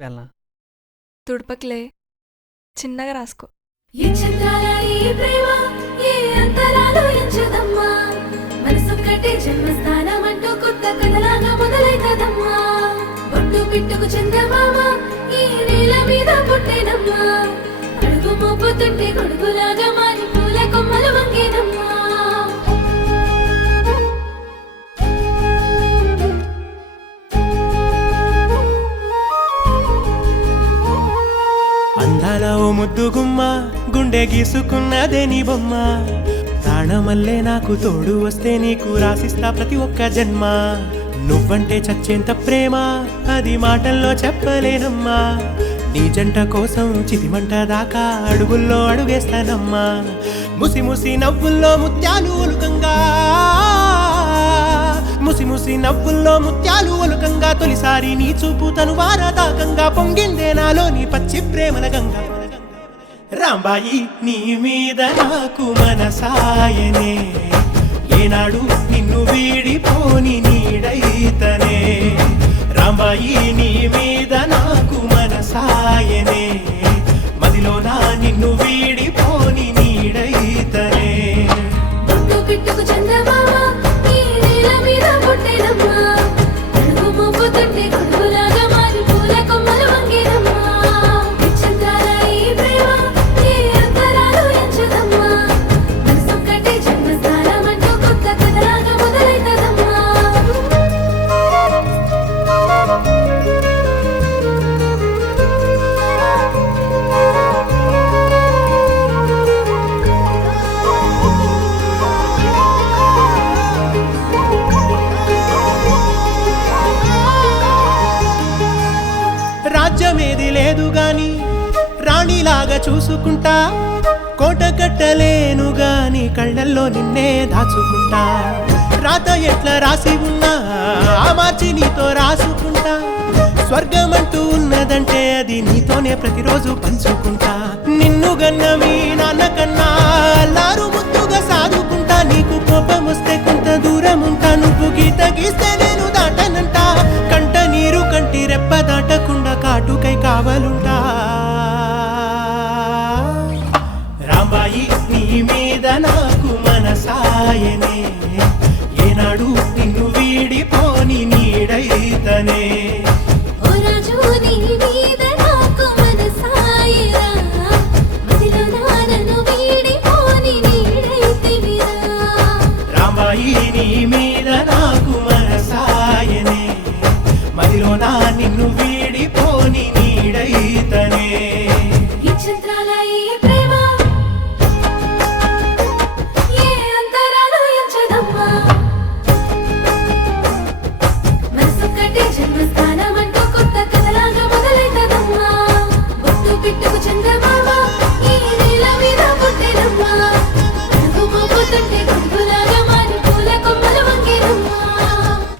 వెళ్ళనా? తుడపకిలే, చిన్నగా రాసుకో. ఏ చంద్రాల ఈ ప్రేమ ఏ అంతరాలు ఎంచదమ్మా, మనసొక్కటే జన్మస్థానం అంటూ కొత్త కథలాగా మొదలైతదమ్మా. బొట్టు పిట్టుకు చందమామ ఈ నేల మీద పుట్టేనమ్మా, అడుగు మోపుతుంటే గొడుగులాగా మారి పూల కొమ్మలు వంగేనమ్మా. అందాల ఓ ముద్దు గుమ్మ, గుండె గీసుకున్నదే నీ బొమ్మ. ప్రాణమల్లే నాకు తోడు వస్తే నీకు రాసిస్తా ప్రతి ఒక్క జన్మ. నువ్వంటే చచ్చేంత ప్రేమ అది మాటల్లో చెప్పలేనమ్మా. నీ జంట కోసం చితిమంట దాకా అడుగుల్లో అడుగేస్తానమ్మా. ముసి ముసి నవ్వుల్లో ముత్యాలు ఒలుకంగా, ముసి ముసి నవ్వుల్లో ముత్యాలు ఒలుకంగా, తొలిసారి నీ చూపు తను వారదాకంగా పొంగిందే నాలో నీ పచ్చి ప్రేమల గంగా. రాంబాయి నీ మీద నాకు మనసాయనే, ఏనాడు నిన్ను వీడిపోని నీడైతనే. రాంబాయి నీ మీద నాకు మనసాయనే, మదిలోనా నిన్ను వీడిపోని నీడైతనే. బొట్టు పిట్టుకు చందమామ ఈ నేల మీద పుట్టేనమ్మా, అడుగు మోపుతుంటే గొడుగులాగా మారి పూల కొమ్మలు వంగేనమ్మా. ఏ చంద్రాల ఈ ప్రేమ ఏ అంతరాలు ఎంచదమ్మా, మనసొక్కటే జన్మస్థానం అంటూ కొత్త కథలాగా మొదలైతదమ్మా. రాజ్యమేది లేదు గాని రాణిలాగా చూసుకుంటా, కోట కట్టలేను గాని కళ్ళల్లో నిన్నే దాచుకుంటా. రాత ఎట్లా రాసి ఉన్నా ఆ మార్చి నీతో రాసుకుంటా. స్వర్గమంటూ ఉన్నదంటే అది నీతోనే ప్రతిరోజు పంచుకుంటా. నిన్ను గన్న మీ నాన్న కన్నా అల్లారు ముద్దుగా సాదుకుంటా. నీకు కోపం వస్తే కొంత దూరం ఉంటా, నువ్వు గీత గీస్తే నేను దాటనంటా. కంట నీరు కంటి రెప్ప దాటకుండా కాటుకై కావలుంటా. రాంబాయి నీ మీద నాకు మనసాయనే,